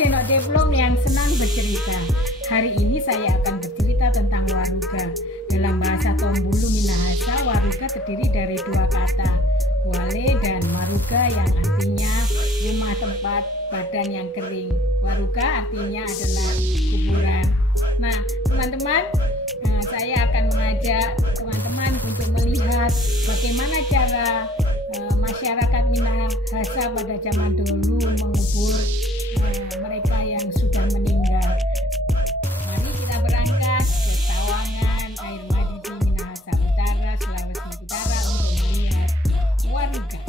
Denok Diplom yang senang bercerita. Hari ini saya akan bercerita tentang waruga. Dalam bahasa Tombulu Minahasa, waruga terdiri dari dua kata, wale dan maruga, yang artinya rumah tempat badan yang kering. Waruga artinya adalah kuburan. Nah, teman-teman, saya akan mengajak teman-teman untuk melihat bagaimana cara masyarakat Minahasa pada zaman dulu mengubur mereka yang sudah meninggal. Mari kita berangkat ke Sawangan, Air Madidi, Minahasa Utara, Sulawesi Utara untuk melihat waruga.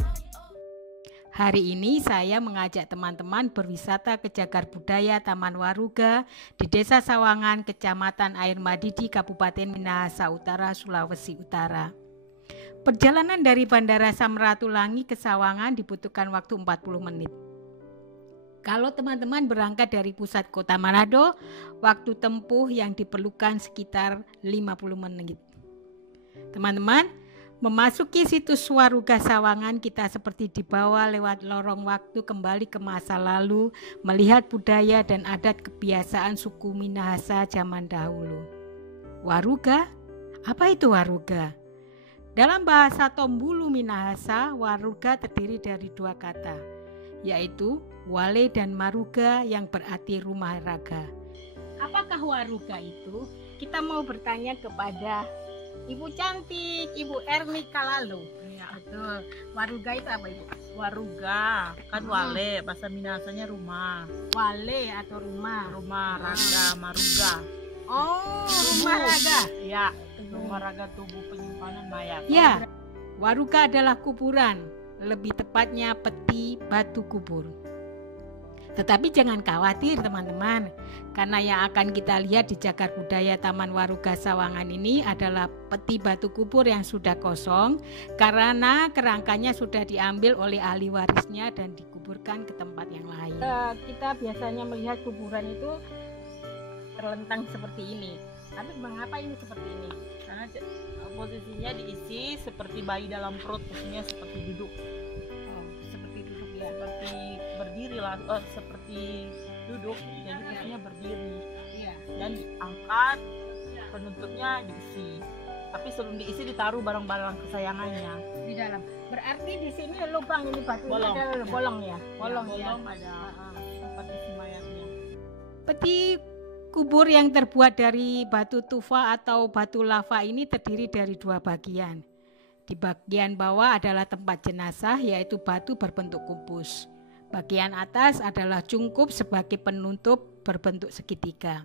Hari ini saya mengajak teman-teman berwisata ke Cagar Budaya Taman Waruga di Desa Sawangan, Kecamatan Air Madidi, Kabupaten Minahasa Utara, Sulawesi Utara. Perjalanan dari Bandara Samratulangi ke Sawangan dibutuhkan waktu 40 menit. Kalau teman-teman berangkat dari pusat kota Manado, waktu tempuh yang diperlukan sekitar 50 menit. Teman-teman, memasuki situs Waruga Sawangan, kita seperti dibawa lewat lorong waktu kembali ke masa lalu, melihat budaya dan adat kebiasaan suku Minahasa zaman dahulu. Waruga? Apa itu waruga? Dalam bahasa Tombulu Minahasa, waruga terdiri dari dua kata, yaitu wale dan maruga, yang berarti rumah raga. Apakah waruga itu? Kita mau bertanya kepada Ibu cantik, Ibu Erni Kalalo. Ya, Betul. Waruga itu apa, Ibu? waruga kan wale, bahasa Minahasanya rumah. Wale atau rumah. Rumah raga, maruga. Oh, rumah raga. Ya, rumah raga tubuh penyimpanan mayat. Ya, waruga adalah kuburan, lebih tepatnya peti batu kubur. Tetapi jangan khawatir teman-teman, karena yang akan kita lihat di Cagar Budaya Taman Waruga Sawangan ini adalah peti batu kubur yang sudah kosong karena kerangkanya sudah diambil oleh ahli warisnya dan dikuburkan ke tempat yang lain. Kita biasanya melihat kuburan itu terlentang seperti ini. Tapi mengapa ini seperti ini? Karena posisinya diisi seperti bayi dalam perut, posisinya seperti duduk. Seperti duduk ya. Seperti berdiri lah, seperti duduk, jadi posisinya berdiri. Iya. Dan diangkat, penutupnya diisi. Tapi sebelum diisi ditaruh barang-barang kesayangannya Di dalam. Berarti di sini lubang ini batu Bolong. ada bolong ya. bolong ya. ada tempat isi mayatnya. Peti kubur yang terbuat dari batu tufa atau batu lava ini terdiri dari dua bagian. Di bagian bawah adalah tempat jenazah, yaitu batu berbentuk kubus. Bagian atas adalah cungkup sebagai penutup berbentuk segitiga.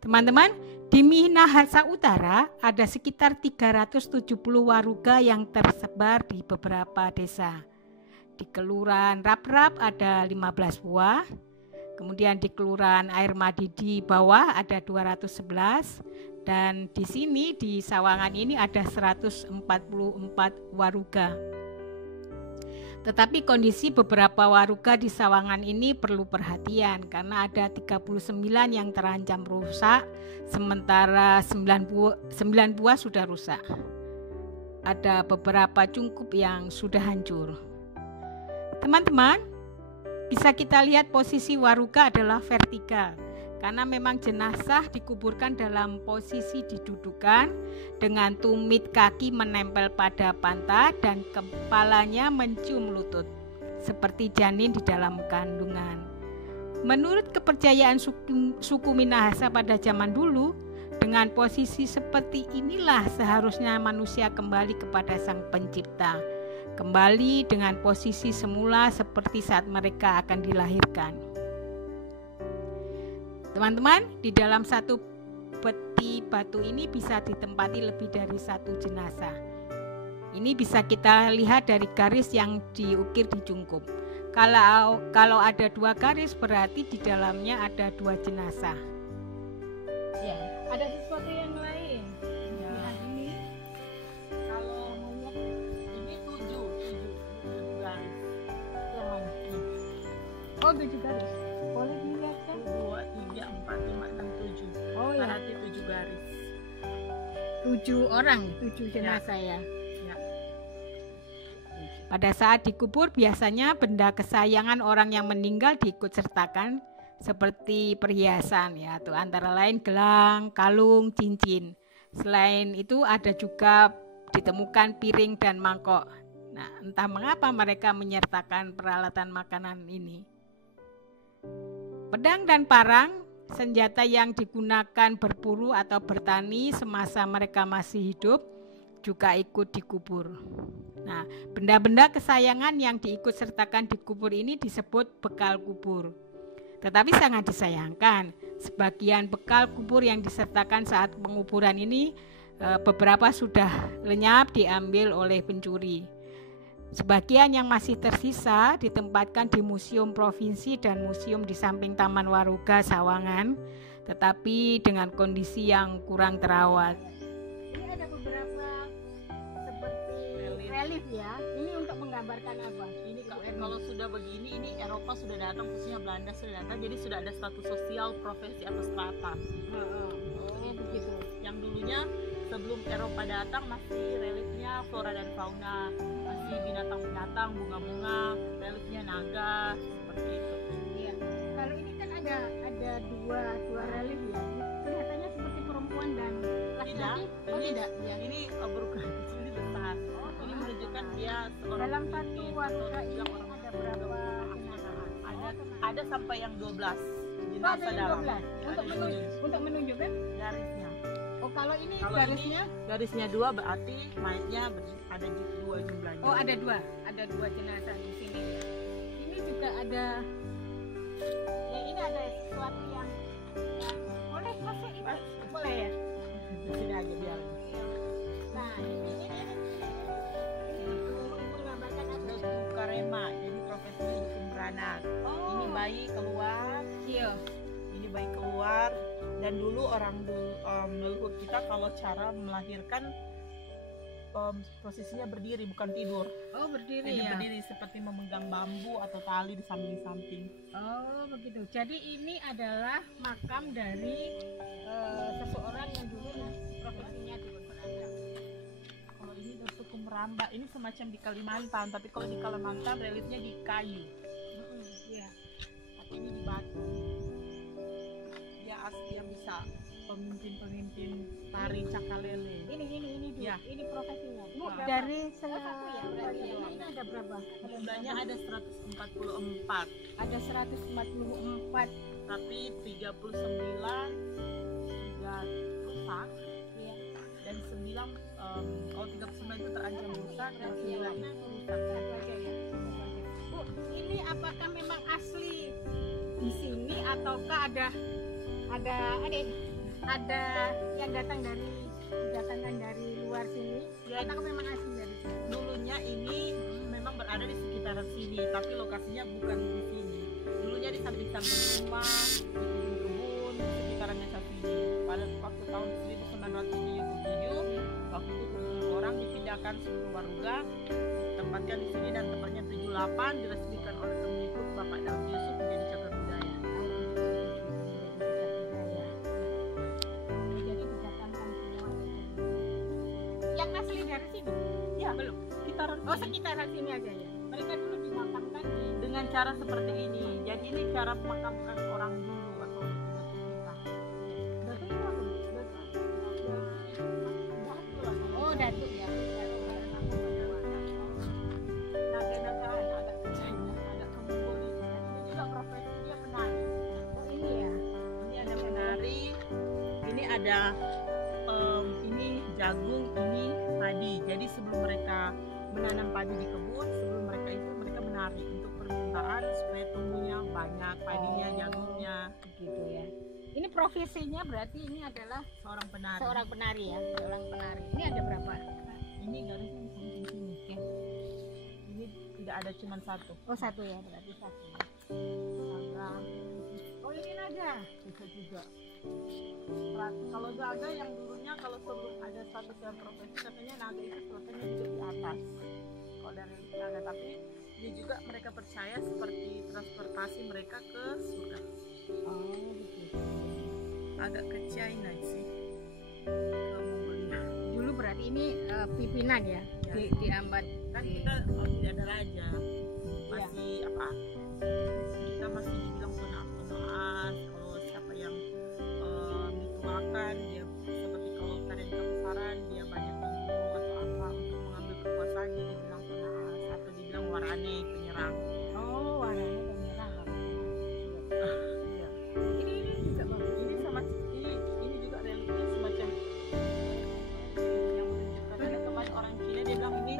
Teman-teman, di Minahasa Utara ada sekitar 370 waruga yang tersebar di beberapa desa. Di Kelurahan Raprap ada 15 buah. Kemudian di Kelurahan Air Madidi bawah ada 211, dan di sini di Sawangan ini ada 144 waruga. Tetapi kondisi beberapa waruga di Sawangan ini perlu perhatian karena ada 39 yang terancam rusak, sementara 9 buah sudah rusak. Ada beberapa cungkup yang sudah hancur. Teman-teman, bisa kita lihat posisi waruga adalah vertikal karena memang jenazah dikuburkan dalam posisi didudukan dengan tumit kaki menempel pada pantat dan kepalanya mencium lutut seperti janin di dalam kandungan. Menurut kepercayaan suku Minahasa pada zaman dulu, dengan posisi seperti inilah seharusnya manusia kembali kepada Sang Pencipta, kembali dengan posisi semula seperti saat mereka akan dilahirkan. Teman-teman, di dalam satu peti batu ini bisa ditempati lebih dari satu jenazah. Ini bisa kita lihat dari garis yang diukir di cungkup. Kalau ada dua garis berarti di dalamnya ada dua jenazah. Ya, ada sesuatu yang lain. Ya. Nah, ini kalau melihat Ini tujuh garis. yang mana? Oh, 7 garis. Boleh dilihatkan? 2, 3, 4, 5, 6, 7. Oh ya, Berarti 7 garis. 7 orang, 7 jenazah ya. Ya. 7. Pada saat dikubur biasanya benda kesayangan orang yang meninggal diikut sertakan seperti perhiasan ya, tuh antara lain gelang, kalung, cincin. Selain itu ada juga ditemukan piring dan mangkok. Nah, entah mengapa mereka menyertakan peralatan makanan ini. Pedang dan parang, senjata yang digunakan berburu atau bertani semasa mereka masih hidup, juga ikut dikubur. Nah, benda-benda kesayangan yang diikut sertakan dikubur ini disebut bekal kubur. Tetapi sangat disayangkan, sebagian bekal kubur yang disertakan saat penguburan ini beberapa sudah lenyap diambil oleh pencuri. Sebagian yang masih tersisa ditempatkan di Museum Provinsi dan museum di samping Taman Waruga Sawangan, tetapi dengan kondisi yang kurang terawat. Ini ada beberapa seperti relief ya. Ini untuk menggambarkan apa? Ini kalau sudah begini, ini Eropa sudah datang, khususnya Belanda sudah datang, jadi sudah ada status sosial, profesi atau strata. Oh begitu. Yang dulunya sebelum Eropa datang masih reliefnya flora dan fauna, masih binatang-binatang, bunga-bunga, reliefnya naga, seperti itu. Iya. Kalau ini kan ada dua relief ya. Kelihatannya seperti perempuan dan laki-laki. Tidak. Ya. Ini berukuran kecil, ini besar. Ini menunjukkan dia seorang dalam satu waruga ini orang ada berapa jenazah? Ada sampai yang 12 jenazah dalam. 12. Untuk menunjukkan garisnya. Oh, kalau ini garisnya 2 berarti mayatnya ada 2 jumlahnya. Oh, ada 2. Ada 2 jenazah di sini. Ini juga ada ini ada sesuatu yang boleh masuk itu. Boleh ya? Di sini aja biar. Nah, ini menggambarkan apa? Karema. Jadi profesinya dukun beranak. Oh. Ini bayi keluar. Iya. Ini bayi keluar. Dan dulu orang leluhur kita kalau cara melahirkan posisinya berdiri bukan tidur. Oh, berdiri. Jadi ya. berdiri seperti memegang bambu atau tali di samping-samping. Oh begitu. Jadi ini adalah makam dari seseorang yang dulu profesinya dukun beranak. Kalau ini dukun merambak, ini semacam di Kalimantan, tapi kalau di Kalimantan reliefnya di kayu. Iya. Tapi ini di batu. Dia asli yang bisa pemimpin tari cakalele. Ini ya. Ini profesinya. Wah. Dari satu ya berarti. Ini ada berapa? Jumlahnya ada 144. Ada 144. Tapi 39 sudah rusak. Iya. Dan 9 kalau 39 itu terancam rusak dan 9 itu rusak. Satu aja ya. Bu, ini apakah memang asli di sini ataukah ada yang datangkan dari luar sini? Ya, atau memang asli dari sini? Dulunya ini memang berada di sekitaran sini, tapi lokasinya bukan di sini. Dulunya di samping rumah, di kebun, di sekitaran desa sini. Pada waktu tahun 1977, waktu itu orang dipindahkan seluruh Waruga, tempatkan di sini dan tempatnya 78 diresmikan oleh Kemdikbud Bapak Daud Yusuf menjadi cagar budaya. Yang asli dari sini? Ya, belum. Sekitaran Oh, sekitaran sini aja ya. Mereka dulu dimakamkan dengan cara seperti ini. Jadi ini cara memakamkan orang dulu atau kita. Oh, datuk ya. Naga-nagaan agak China, agak Mongolia. Ini juga profesinya penari. Oh, ini ya. Ini ada penari. Ini ada ini jagung, ini padi. Jadi sebelum mereka menanam padi di kebun, sebelum mereka menari untuk permintaan supaya tumbuhnya banyak, padinya, jagungnya, Gitu ya. Ini profesinya berarti ini adalah seorang penari. seorang penari ya, seorang penari. Ini ada berapa? Ini garisnya di samping sini. Ya. Ini tidak ada cuma satu. Oh, satu ya, berarti satu. Naga. Oh, ini naga. Bisa juga. Kalau naga yang dulunya kalau sebelum ada status yang profesi katanya naga itu sepertinya hidup di atas. Kalau dari naga, tapi dia juga mereka percaya seperti transportasi mereka ke surga. Oh, begitu. Agak ke China sih, ke Mongolia. Dulu berarti ini pimpinan ya, Ya. diambat. kan kita tidak ada raja, masih apa, kita masih dibilang penaan. Kalau siapa yang dituakan, dia seperti kalau kalian kebesaran, dia banyak membunuh atau apa untuk mengambil kekuasaan, dia dibilang penaan atau dibilang warane, penyerang. Oh, warnanya penyerang. Iya. Ini juga bagus. Ini sama ini juga reliefnya semacam yang menunjukkan. Ada kemarin orang Cina dia bilang ini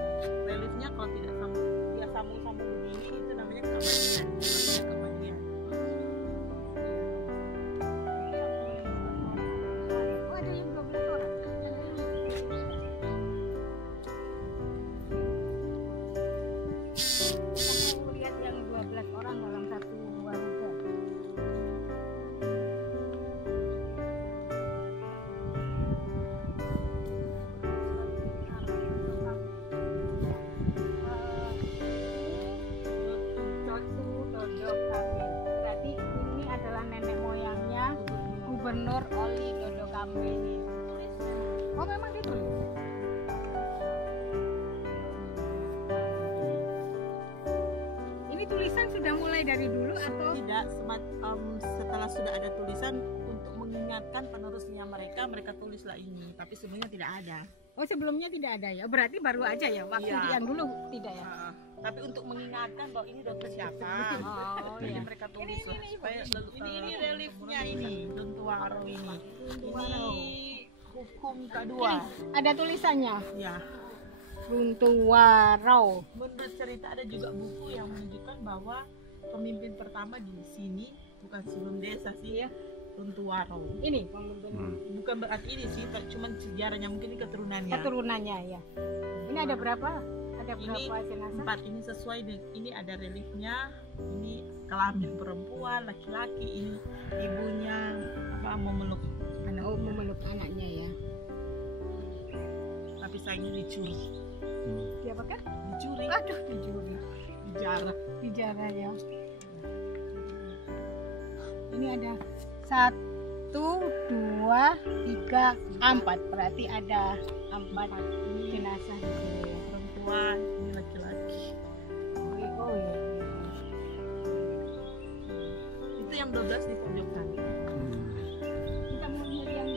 reliefnya kalau tidak sambung begini itu namanya keabadian. Namanya keabadian. Oh, ada yang 12 orang. Kita mau lihat yang 12 orang dalam satu waruga. Berarti ini adalah nenek moyangnya Gubernur Oli Dodo Kamben. Oh, memang ditulis. Ini tulisan sudah mulai dari dulu atau Tidak, setelah sudah ada tulisan untuk mengingatkan penerusnya mereka tulislah ini, tapi sebelumnya tidak ada. oh sebelumnya tidak ada ya? Berarti baru aja ya waktu Iya. yang dulu tidak ya? Tapi untuk mengingatkan bahwa ini dokter siapa, Oh jadi iya. mereka tulis lah supaya ini Ibu. reliefnya ini Duntuwaro ini. Duntuwaro. Ini hukum kedua. Ada tulisannya Ya, Duntuwaro. menurut cerita ada juga buku yang menunjukkan bahwa pemimpin pertama di sini bukan sebelum desa sih ya, Duntuwaro. Ini pemimpin Bukan berarti ini sih, cuman sejarahnya mungkin ini keturunannya. keturunannya ya. Ini ada berapa? Ada Ini berapa jenazah? 4 ini sesuai dengan ini ada reliefnya. Ini kelamin perempuan, laki-laki, ini ibunya apa memeluk anak. Oh, memeluk anaknya ya. Tapi sayangnya dicuri. Siapa kan? Dicuri. Aduh, dicuri. Dijarah. Dijarah ya. Ini ada 1, 2, 3, 4. Berarti ada 4 jenazah di sini ya. Perempuan, ini laki-laki. Oh iya. Itu yang 12 di pojokan. Kita mau lihat yang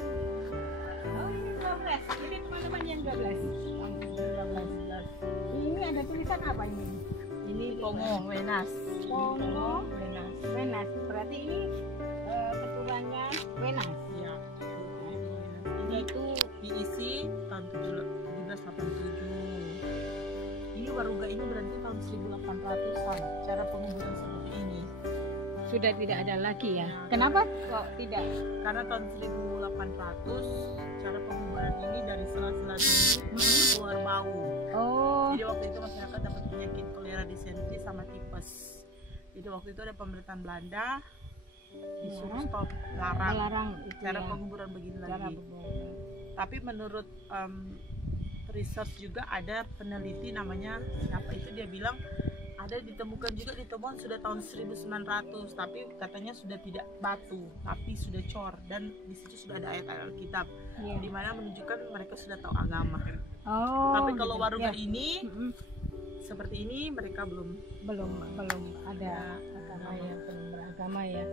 Oh, ini 12. Ini teman-teman yang 12. Ini ada tulisan apa ini? Ini Kongo Wenas. Kongo Wenas. Wenas. Berarti ini keturunan Wenas. Ya. Ini itu diisi tahun 1787. Ini Waruga ini berarti tahun 1800-an. Cara penguburan seperti ini. Sudah tidak ada lagi ya. Ya. Kenapa kok tidak? Karena tahun 1800 cara penguburan ini dari sela-sela dulu keluar bau. Oh, Jadi waktu itu masyarakat dapat penyakit kolera, disentri sama tipes. Jadi waktu itu ada pemerintahan Belanda disuruh stop, larang melarang cara ya, penguburan begini cara lagi. penguburan. Tapi menurut research juga ada peneliti namanya siapa itu, dia bilang ada ditemukan juga ditemukan sudah tahun 1900, tapi katanya sudah tidak batu tapi sudah cor, dan di situ sudah ada ayat-ayat Alkitab Iya. di mana menunjukkan mereka sudah tahu agama. Oh, Tapi kalau gitu. Waruga Ya. ini Mm-mm. seperti ini mereka belum belum ada agama ya, belum beragama ya.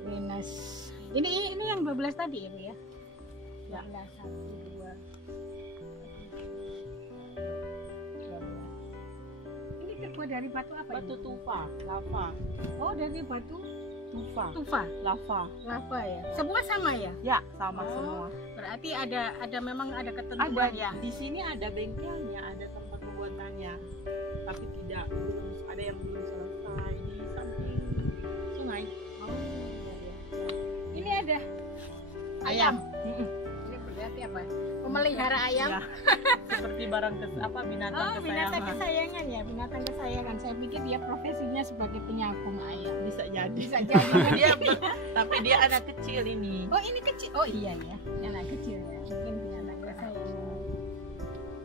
Wenas. Ini yang 12 tadi ya, Bu ya? Ya. 12, 1, 2, 12. Ini terbuat dari batu apa batu ini? tufa, lava, Oh, dari batu tufa, tufa, lava. lava ya. Semua sama ya? Ya, sama Oh. semua. Berarti ada memang ada Ada ketentuan ya. di sini ada bengkelnya, ada tempat pembuatannya. Tapi tidak ada yang belum selesai di samping sungai. Oh, iya, iya. Ini ada Ayam. ayam. Ini berarti apa? Memelihara ayam. Ya, seperti barang binatang Oh, binatang kesayangan. kesayangan ya, binatang kesayangan. Saya pikir dia profesinya sebagai penyakung ayam. Bisa jadi. Bisa jadi. Tapi dia anak kecil ini. Oh, ini kecil. Oh iya ya, anak kecil ya. Mungkin binatang kesayangan.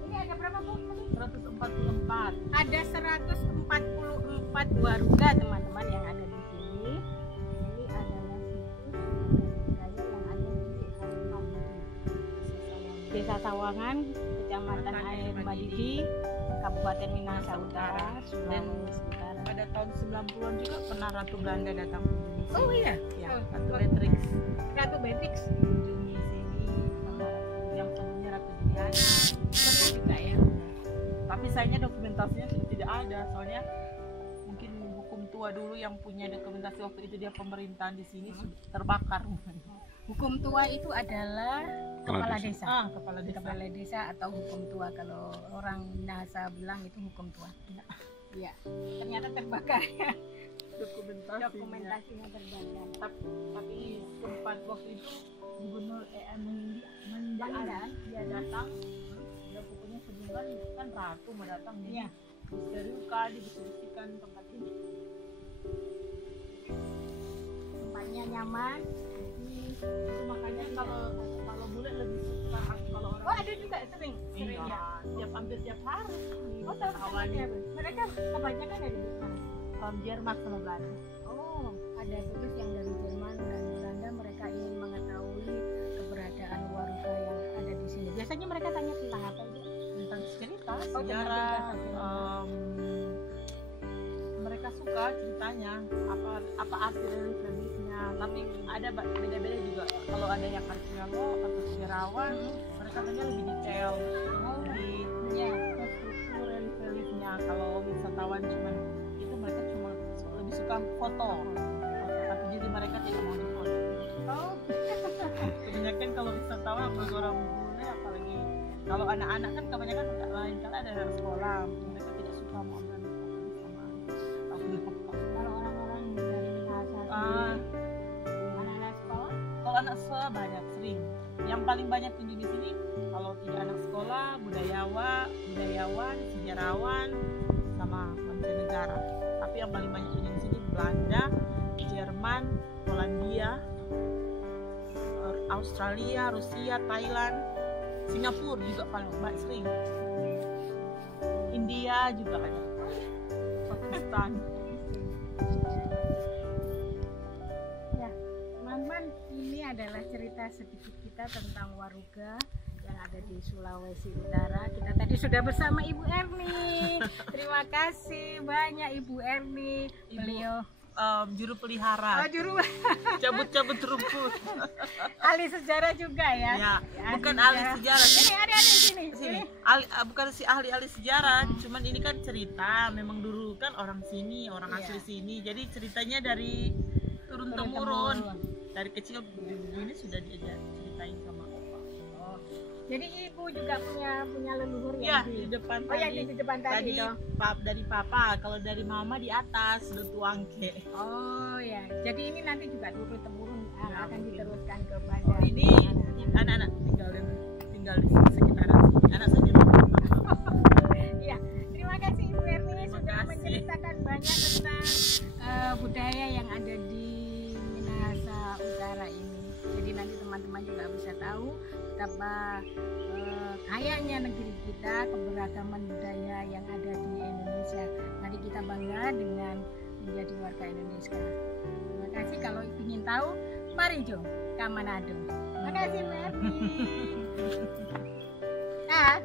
Ini ada berapa, Bu? 144. Ada 144 waruga teman-teman yang ada di sini. Ini adalah situs budaya yang ada di Almamudi. Sawangan, Kecamatan Air Madidi, Kabupaten Minahasa Utara, Sulawesi Utara. Pada tahun 90-an juga pernah Ratu Belanda datang ke Indonesia. Oh iya, Ya, Ratu Beatrix Ratu Beatrix kunjungi sini, sama yang sebelumnya Ratu Juliana. pernah juga ya. Tapi sayangnya dokumentasinya sudah tidak ada, soalnya mungkin hukum tua dulu yang punya dokumentasi waktu itu dia pemerintahan di sini sudah terbakar. Hukum tua itu adalah kepala desa. Kepala desa. Kepala desa atau hukum tua, kalau orang Minahasa bilang itu hukum tua. Iya, ternyata terbakar ya. Dokumentasinya terbakar. Tapi sempat waktu itu Gubernur Mendan dia datang, dia pokoknya sebulan kan ratu mau datang, Iya. disterilkan, dibersihkan tempat ini. Tempatnya nyaman. Itu makanya kalau bule lebih suka kalau orang. Oh, ada juga sering ya. Hampir tiap hari. Oh, tahu ya. Mereka kebanyakan dari mana? Jerman sama Belanda. Oh, ada turis yang dari Jerman dan Belanda, mereka ingin mengetahui keberadaan warga yang ada di sini. Biasanya mereka tanya tentang apa itu? Tentang cerita, Oh, sejarah. tentang Mereka suka ceritanya, apa arti religiusnya. Tapi ada beda-beda juga. Kalau ada yang arkeolog atau sejarawan, mereka tanya lebih detail, lebih Ya. struktur religiusnya. Kalau wisatawan cuman itu, mereka cuma lebih suka foto. Tapi jadi mereka tidak mau difoto. Oh, Kebanyakan kalau wisatawan apalagi orang bule, apalagi kalau anak-anak kan kebanyakan lain kali ada anak sekolah, mereka tidak suka mau ambil sama kalau orang-orang dari Minahasa anak-anak sekolah? kalau anak sekolah banyak sering. Yang paling banyak kunjung di sini kalau tidak anak sekolah, budayawan, sejarawan, sama mancanegara. Tapi yang paling banyak kunjung di sini Belanda, Jerman, Polandia, Australia, Rusia, Thailand, Singapura juga paling banyak sering. India juga ada. Pakistan. Ya, teman-teman, ini adalah cerita sedikit kita tentang Waruga yang ada di Sulawesi Utara. Kita tadi sudah bersama Ibu Erni. Terima kasih banyak Ibu Erni. Beliau Juru pelihara, juru cabut-cabut rumput. ahli sejarah juga ya. Ya, bukan ahli sejarah. Ini ada di sini. Sini. Bukan si ahli sejarah, cuman ini kan cerita. Memang dulu kan orang sini, orang asli sini. Jadi ceritanya dari turun temurun. Dari kecil ini sudah diajar ceritain sama opa. Oh. Jadi Ibu juga punya leluhur Ya, yang di depan Oh, yang di depan tadi dong. dari papa, kalau dari mama di atas udah tuangke. Oh ya, jadi ini nanti juga turun temurun Ya, akan mungkin. diteruskan kepada Ini anak-anak tinggal di sekitaran sini. Anak saya di Ya, terima kasih Ibu Erni Terima sudah kasih. menceritakan banyak tentang budaya yang ada di Minahasa Utara ini. Jadi nanti teman-teman juga bisa tahu betapa kayanya negeri kita, keberagaman budaya yang ada di Indonesia. Mari kita bangga dengan menjadi warga Indonesia. Terima kasih. Kalau ingin tahu, mari jom ke Manado. Terima kasih Bu Erni. Nah.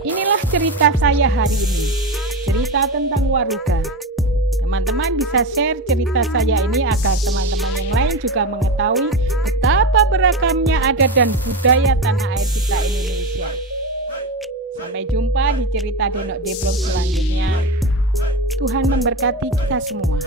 Inilah cerita saya hari ini, cerita tentang Waruga. Teman-teman bisa share cerita saya ini agar teman-teman yang lain juga mengetahui betapa beragamnya adat dan budaya tanah air kita Indonesia. Sampai jumpa di cerita Denok Deblok selanjutnya. Tuhan memberkati kita semua.